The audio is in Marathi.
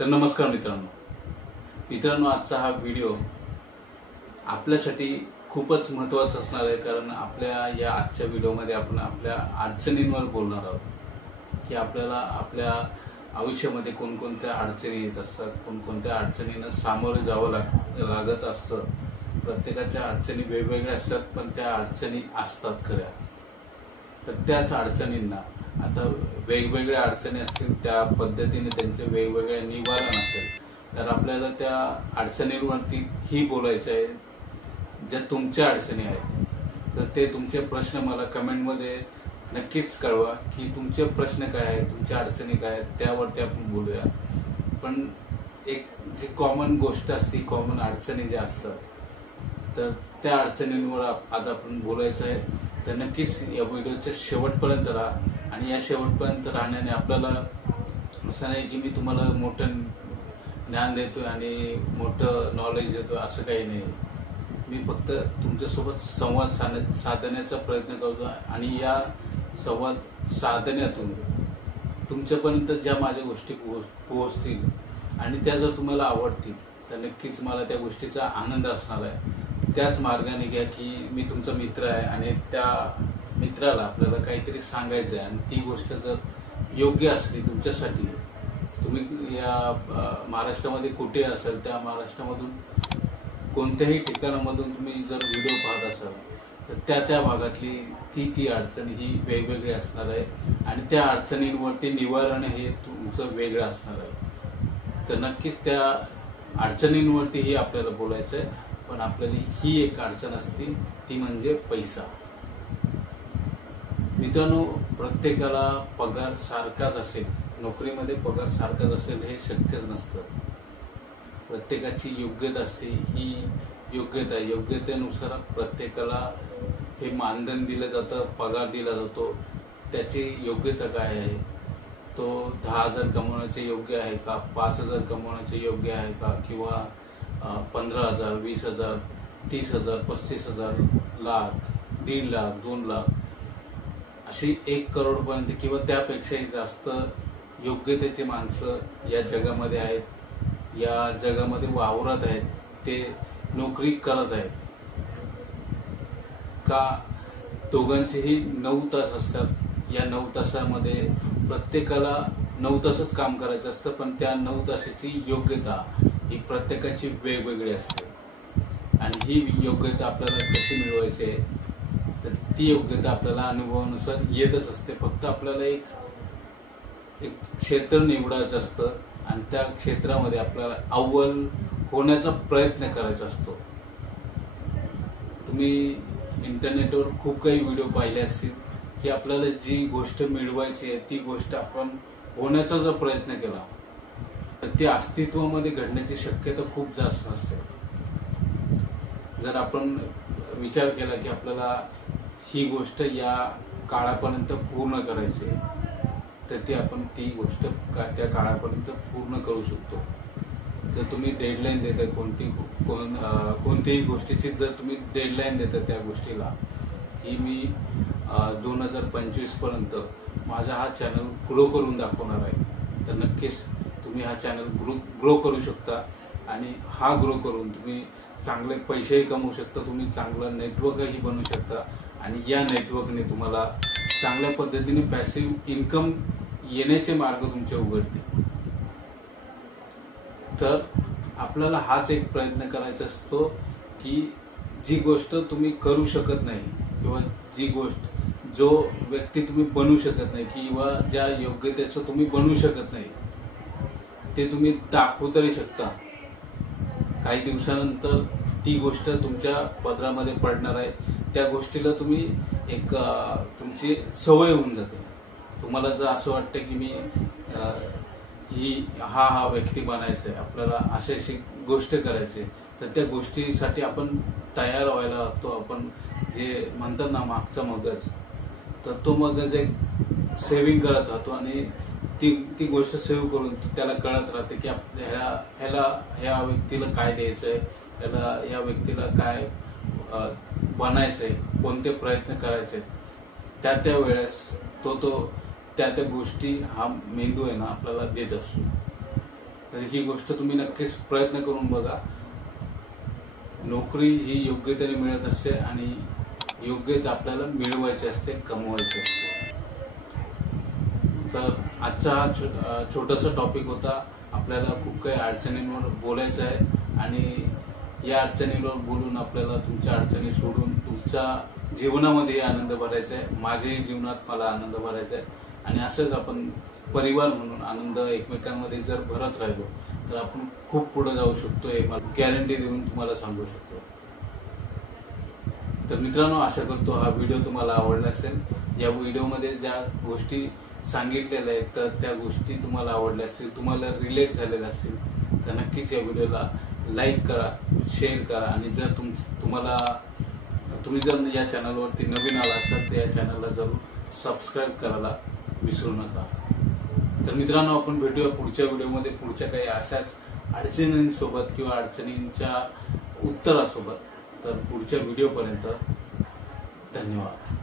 तर नमस्कार मित्रांनो, आजचा हा व्हिडिओ आपल्यासाठी खूपच महत्त्वाचा असणार आहे, कारण आपल्या या आजच्या व्हिडिओमध्ये आपण आपल्या अडचणींवर बोलणार आहोत की आपल्याला आपल्या आयुष्यामध्ये कोणकोणत्या अडचणी येत असतात, कोणकोणत्या अडचणींना सामोरे जावं लागत असतं। प्रत्येकाच्या अडचणी वेगवेगळ्या असतात, पण त्या अडचणी असतात खऱ्या। तर त्याच अडचणींना आता वेगवेगळ्या अडचणी असतील, त्या पद्धतीने त्यांचे वेगवेगळे निवारण असेल, तर आपल्याला त्या अडचणींवरती ही बोलायचं आहे ज्या तुमच्या अडचणी आहेत। तर ते तुमचे प्रश्न मला कमेंटमध्ये नक्कीच कळवा की तुमचे प्रश्न काय आहेत, तुमच्या अडचणी काय आहेत, त्यावरती आपण बोलूया। पण एक जी कॉमन गोष्ट असते, कॉमन अडचणी ज्या असतात, तर त्या अडचणींवर आज आपण बोलायचं आहे। तर नक्कीच या व्हिडिओच्या शेवटपर्यंत राहा, आणि या शेवटपर्यंत राहण्याने आपल्याला असं नाही की मी तुम्हाला मोठं ज्ञान देतोय आणि मोठं नॉलेज देतोय, असं काही नाही। मी फक्त तुमच्यासोबत संवाद साधण्याचा प्रयत्न करतो, आणि या संवाद साधण्यातून तुमच्यापर्यंत ज्या माझ्या गोष्टी पोहोचतील आणि त्या जर तुम्हाला आवडतील, तर नक्कीच मला त्या गोष्टीचा आनंद असणार आहे। त्याच मार्गाने घ्या की मी तुमचा मित्र आहे आणि त्या मित्राला आपल्याला काहीतरी सांगायचं आहे, आणि ती गोष्ट जर योग्य असली तुमच्यासाठी, तुम्ही या महाराष्ट्रामध्ये कुठे असाल, त्या महाराष्ट्रामधून कोणत्याही ठिकाणामधून तुम्ही जर व्हिडिओ पाहत असाल, तर त्या भागातली ती अडचण ही वेगवेगळी असणार आहे, आणि त्या अडचणींवरती निवारण हे तुमचं वेगळं असणार आहे। तर नक्कीच त्या अडचणींवरतीही आपल्याला बोलायचं आहे, पण आपल्याला ही एक अडचण असते, ती म्हणजे पैसा। मित्रांनो, प्रत्येकाला पगार सारखाच असेल, नोकरीमध्ये पगार सारखाच असेल हे शक्यच नसतं। प्रत्येकाची योग्यता असते, ही योग्यतेनुसार प्रत्येकाला हे मानधन दिलं जातं, पगार दिला जातो। त्याची योग्यता काय आहे, तो 10,000 कमवण्याचे योग्य आहे का, 5,000 कमवण्याचे योग्य आहे का, किंवा 15,000, 20,000, 30,000, 35,000, लाख, 1.5 लाख, 2 लाख, अशी 1 करोडपर्यंत किंवा त्यापेक्षाही जास्त योग्यतेची माणसं या जगामध्ये आहेत, या जगामध्ये वावरत आहेत, ते नोकरी करत आहेत का। दोघांचेही 9 तास असतात, या 9 तासामध्ये प्रत्येकाला 9 तासच काम करायचं असतं, पण त्या 9 तासाची योग्यता ही प्रत्येकाची वेगवेगळी असते, आणि ही योग्यता आपल्याला कशी मिळवायची आहे, तर ती योग्यता आपल्याला अनुभवानुसार येतच असते। फक्त आपल्याला एक क्षेत्र निवडायचं असतं, आणि त्या क्षेत्रामध्ये आपल्याला अव्वल होण्याचा प्रयत्न करायचा असतो। तुम्ही इंटरनेटवर खूप काही व्हिडिओ पाहिले असतील की आपल्याला जी गोष्ट मिळवायची आहे, ती गोष्ट आपण होण्याचा जर प्रयत्न केला, तर ती अस्तित्वामध्ये घडण्याची शक्यता खूप जास्त असते। जर आपण विचार केला की आपल्याला ही गोष्ट या काळापर्यंत पूर्ण करायची आहे, तर ती गोष्ट त्या काळापर्यंत पूर्ण करू शकतो। जर तुम्ही डेडलाईन देताय कोणतीही गोष्टीची, जर तुम्ही डेडलाईन देताय त्या गोष्टीला की मी 2025 पर्यंत माझा हा चॅनल ग्रो करून दाखवणार आहे, तर नक्कीच तुम्ही हा चॅनल ग्रो करू शकता, आणि हा ग्रो करून तुम्ही चांगले पैसेही कमवू शकता, तुम्ही चांगलं नेटवर्कही बनवू शकता, आणि या नेटवर्कने तुम्हाला चांगल्या पद्धतीने पॅसिव्ह इन्कम येण्याचे मार्ग तुमचे उघडतील। तर आपल्याला हाच एक प्रयत्न करायचा असतो की जी गोष्ट तुम्ही करू शकत नाही, किंवा जो व्यक्ती तुम्ही बनू शकत नाही, किंवा ज्या योग्यतेचं तुम्ही बनू शकत नाही, ते तुम्ही दाखवू तरी शकता। काही दिवसानंतर ती गोष्ट तुमच्या पदरामध्ये पडणार आहे, त्या गोष्टीला तुम्ही तुमची सवय होऊन जाते। तुम्हाला जर असं वाटतं की मी हा व्यक्ती बनायचा आहे, आपल्याला अशी गोष्ट करायची, तर त्या गोष्टीसाठी आपण तयार व्हायला लागतो। आपण जे म्हणतात ना मागचा मगज, तर तो मगज एक सेव्हिंग करत राहतो, आणि ती गोष्ट सेव्ह करून त्याला कळत राहते की ह्या व्यक्तीला काय द्यायचंय, या व्यक्तीला काय बनायचंय, कोणते प्रयत्न करायचे, त्या वेळेस तो त्या गोष्टी हा मेंदू आहे ना आपल्याला देत असतो। तर ही गोष्ट तुम्ही नक्कीच प्रयत्न करून बघा. नोकरी ही योग्यतेने मिळत असते आणि योग्यता आपल्याला मिळवायची असते, कमवायची असते. तर आजचा हा छोटासा टॉपिक होता. आपल्याला खूप काही अडचणींवर बोलायचं आहे आणि या अडचणींवर बोलून आपल्याला तुमच्या अडचणी सोडून तुमच्या जीवनामध्ये आनंद भरायचा आहे. माझ्याही जीवनात मला आनंद भरायचा आहे आणि असंच आपण परिवार म्हणून आनंद एकमेकांमध्ये जर भरत राहिलो तर आपण खूप पुढे जाऊ शकतो, हे मला गॅरंटी देऊन तुम्हाला सांगू शकतो. तर मित्रांनो, आशा करतो हा व्हिडिओ तुम्हाला आवडला असेल. या व्हिडिओमध्ये ज्या गोष्टी सांगितलेल्या आहेत तर त्या गोष्टी तुम्हाला आवडल्या असतील, तुम्हाला रिलेट झालेल्या असतील तर नक्कीच या व्हिडिओला लाईक करा, शेअर करा आणि जर तुम्ही जर या चॅनलवरती नवीन आला असाल तर या चॅनलला जरूर सबस्क्राईब करायला विसरू नका. तर मित्रांनो, आपण भेटूया पुढच्या व्हिडिओमध्ये पुढच्या काही अशाच अडचणींसोबत किंवा अडचणींच्या उत्तरासोबत. तर पुढच्या व्हिडिओपर्यंत धन्यवाद.